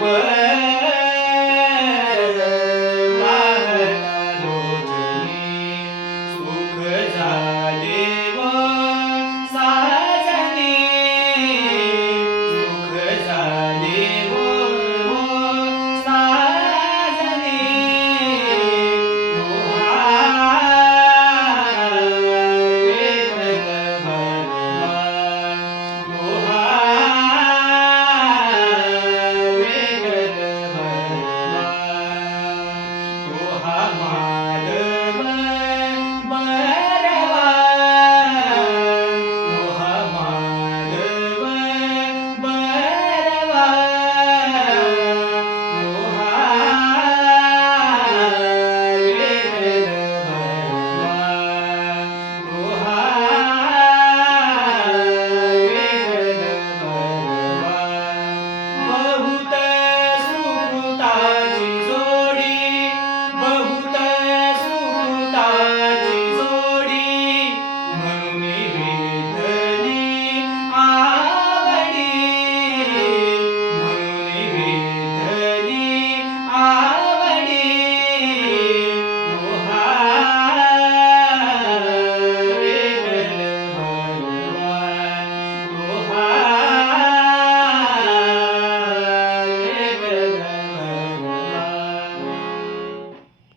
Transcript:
Bye. hạ hòa